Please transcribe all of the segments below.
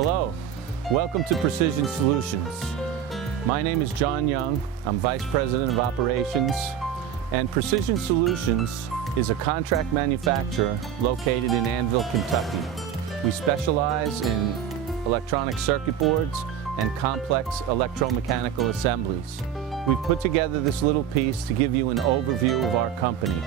Hello, welcome to Precision Solutions. My name is John Young. I'm Vice President of Operations, and Precision Solutions is a contract manufacturer located in Annville, Kentucky. We specialize in electronic circuit boards and complex electromechanical assemblies. We've put together this little piece to give you an overview of our company.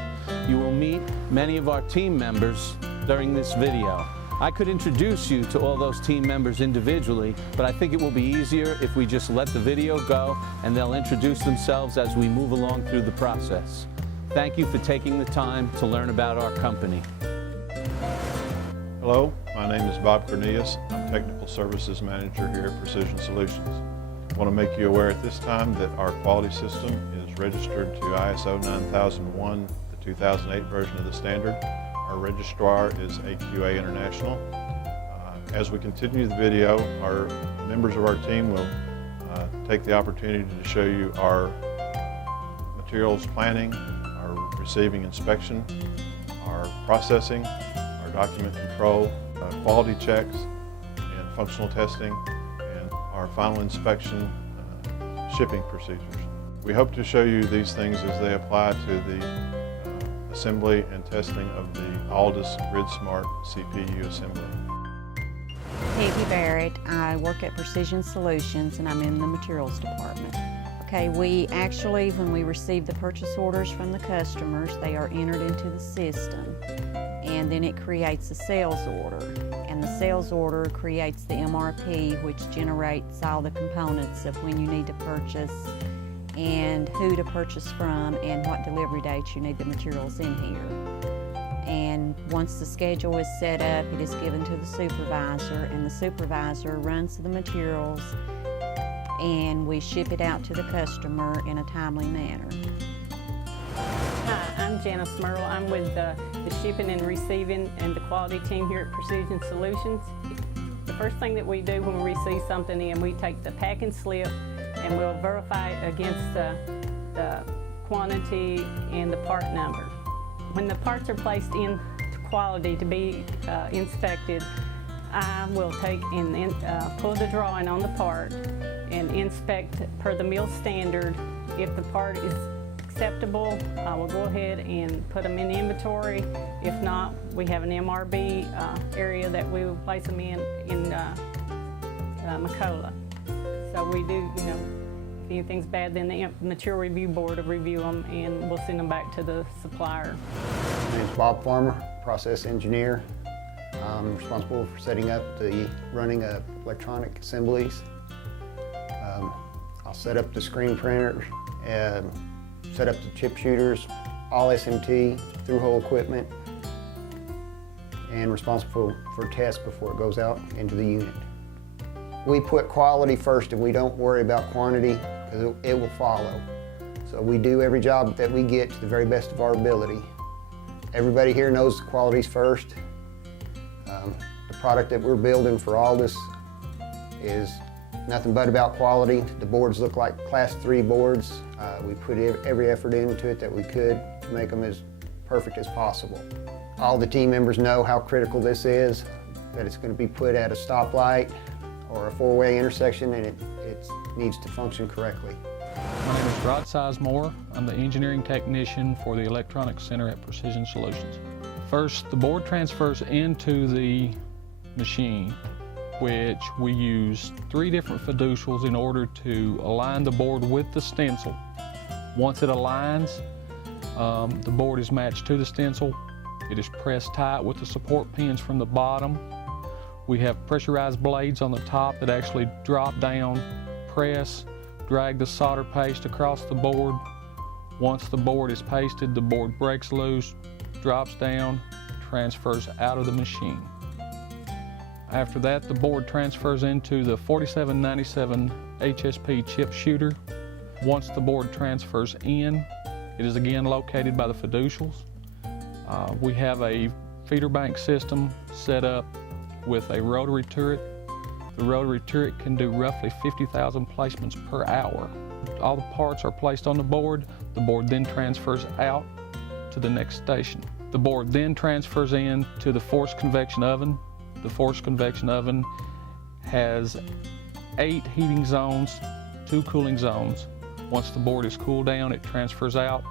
You will meet many of our team members during this video. I could introduce you to all those team members individually, but I think it will be easier if we just let the video go and they'll introduce themselves as we move along through the process. Thank you for taking the time to learn about our company. Hello, my name is Bob Cornelius. I'm Technical Services Manager here at Precision Solutions. I want to make you aware at this time that our quality system is registered to ISO 9001, the 2008 version of the standard. Our registrar is AQA International. As we continue the video, our members of our team will take the opportunity to show you our materials planning, our receiving inspection, our processing, our document control, quality checks, and functional testing, and our final inspection shipping procedures. We hope to show you these things as they apply to the assembly and testing of the Aldus GridSmart CPU assembly. Peggy Barrett. I work at Precision Solutions and I'm in the materials department. Okay, we actually, when we receive the purchase orders from the customers, they are entered into the system and then it creates a sales order. And the sales order creates the MRP, which generates all the components of when you need to purchase and who to purchase from and what delivery dates you need the materials in here. And once the schedule is set up, it is given to the supervisor, and the supervisor runs the materials and we ship it out to the customer in a timely manner. Hi, I'm Janice Merle. I'm with the shipping and receiving and the quality team here at Precision Solutions. The first thing that we do when we receive something in, we take the packing slip and we'll verify it against the quantity and the part number. When the parts are placed in quality to be inspected, I will take and pull the drawing on the part and inspect per the mill standard. If the part is acceptable, I will go ahead and put them in inventory. If not, we have an MRB area that we will place them in Macola. So we do, if anything's bad, then the material review board will review them and we'll send them back to the supplier. My name is Bob Farmer, process engineer. I'm responsible for setting up the running of electronic assemblies. I'll set up the screen printers, set up the chip shooters, all SMT, through-hole equipment, and responsible for tests before it goes out into the unit. We put quality first and we don't worry about quantity because it will follow. So we do every job that we get to the very best of our ability. Everybody here knows quality's first. The product that we're building for Aldus is nothing but about quality. The boards look like Class 3 boards. We put every effort into it that we could to make them as perfect as possible. All the team members know how critical this is, that it's going to be put at a stoplight or a four-way intersection, and it needs to function correctly. My name is Rod Sizemore. I'm the engineering technician for the Electronics Center at Precision Solutions. First, the board transfers into the machine, which we use 3 different fiducials in order to align the board with the stencil. Once it aligns, the board is matched to the stencil. It is pressed tight with the support pins from the bottom. We have pressurized blades on the top that actually drop down, press, drag the solder paste across the board. Once the board is pasted, the board breaks loose, drops down, transfers out of the machine. After that, the board transfers into the 4797 HSP chip shooter. Once the board transfers in, it is again located by the fiducials. We have a feeder bank system set up with a rotary turret. The rotary turret can do roughly 50,000 placements per hour. All the parts are placed on the board then transfers out to the next station. The board then transfers in to the forced convection oven. The forced convection oven has 8 heating zones, 2 cooling zones. Once the board is cooled down, it transfers out.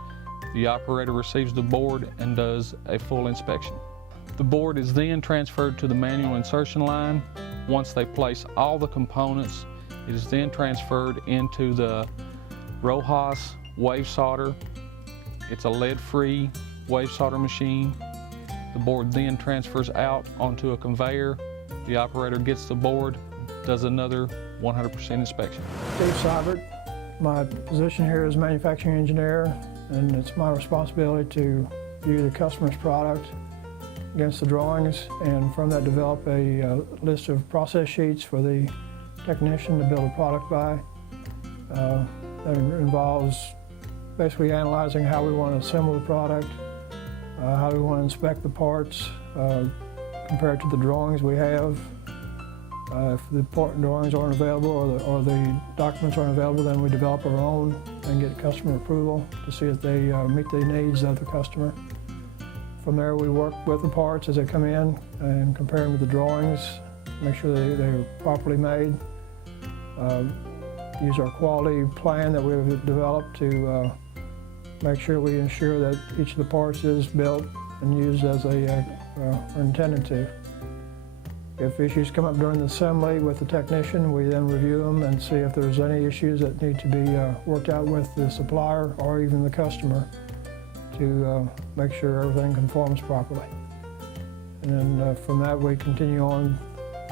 The operator receives the board and does a full inspection. The board is then transferred to the manual insertion line. Once they place all the components, it is then transferred into the Rojas wave solder. It's a lead-free wave solder machine. The board then transfers out onto a conveyor. The operator gets the board, does another 100% inspection. Steve Seibert. My position here is manufacturing engineer, and it's my responsibility to view the customer's product against the drawings, and from that develop a list of process sheets for the technician to build a product by. That involves basically analyzing how we want to assemble the product, how we want to inspect the parts compared to the drawings we have. If the part drawings aren't available or the documents aren't available, then we develop our own and get customer approval to see if they meet the needs of the customer. From there, we work with the parts as they come in and compare them to the drawings, make sure they're properly made. Use our quality plan that we've developed to make sure we ensure that each of the parts is built and used as they are intended to. If issues come up during the assembly with the technician, we then review them and see if there's any issues that need to be worked out with the supplier or even the customer to make sure everything conforms properly. And then from that, we continue on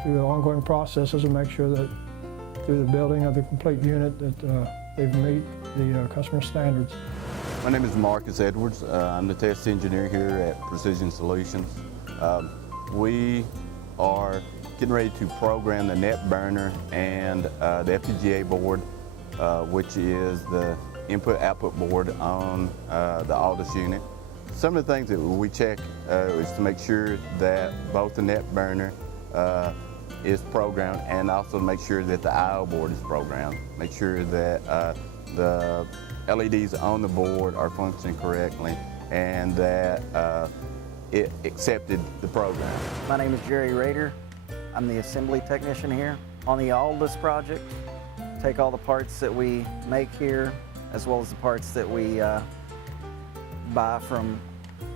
through the ongoing processes and make sure that through the building of the complete unit that they meet the customer standards. My name is Marcus Edwards. I'm the test engineer here at Precision Solutions. We are getting ready to program the net burner and the FPGA board, which is the input-output board on the Aldous unit. Some of the things that we check is to make sure that both the net burner is programmed and also make sure that the I/O board is programmed. Make sure that the LEDs on the board are functioning correctly and that it accepted the program. My name is Jerry Rader. I'm the assembly technician here. On the Aldous project, take all the parts that we make here as well as the parts that we buy from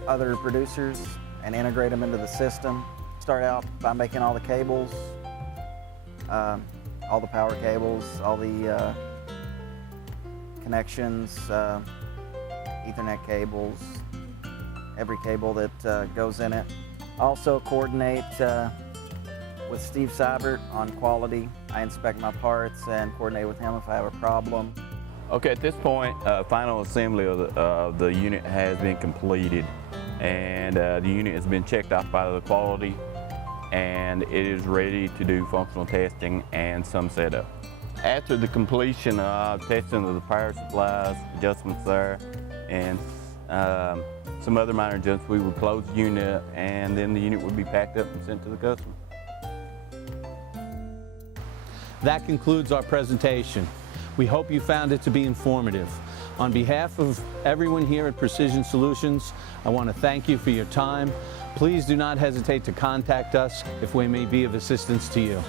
other producers and integrate them into the system. Start out by making all the cables, all the power cables, all the connections, Ethernet cables, every cable that goes in it. Also coordinate with Steve Seibert on quality. I inspect my parts and coordinate with him if I have a problem. Okay, at this point, final assembly of the unit has been completed, and the unit has been checked off by the quality, and it is ready to do functional testing and some setup. After the completion of testing of the power supplies, adjustments there, and some other minor adjustments, we would close the unit, and then the unit would be packed up and sent to the customer. That concludes our presentation. We hope you found it to be informative. On behalf of everyone here at Precision Solutions, I want to thank you for your time. Please do not hesitate to contact us if we may be of assistance to you.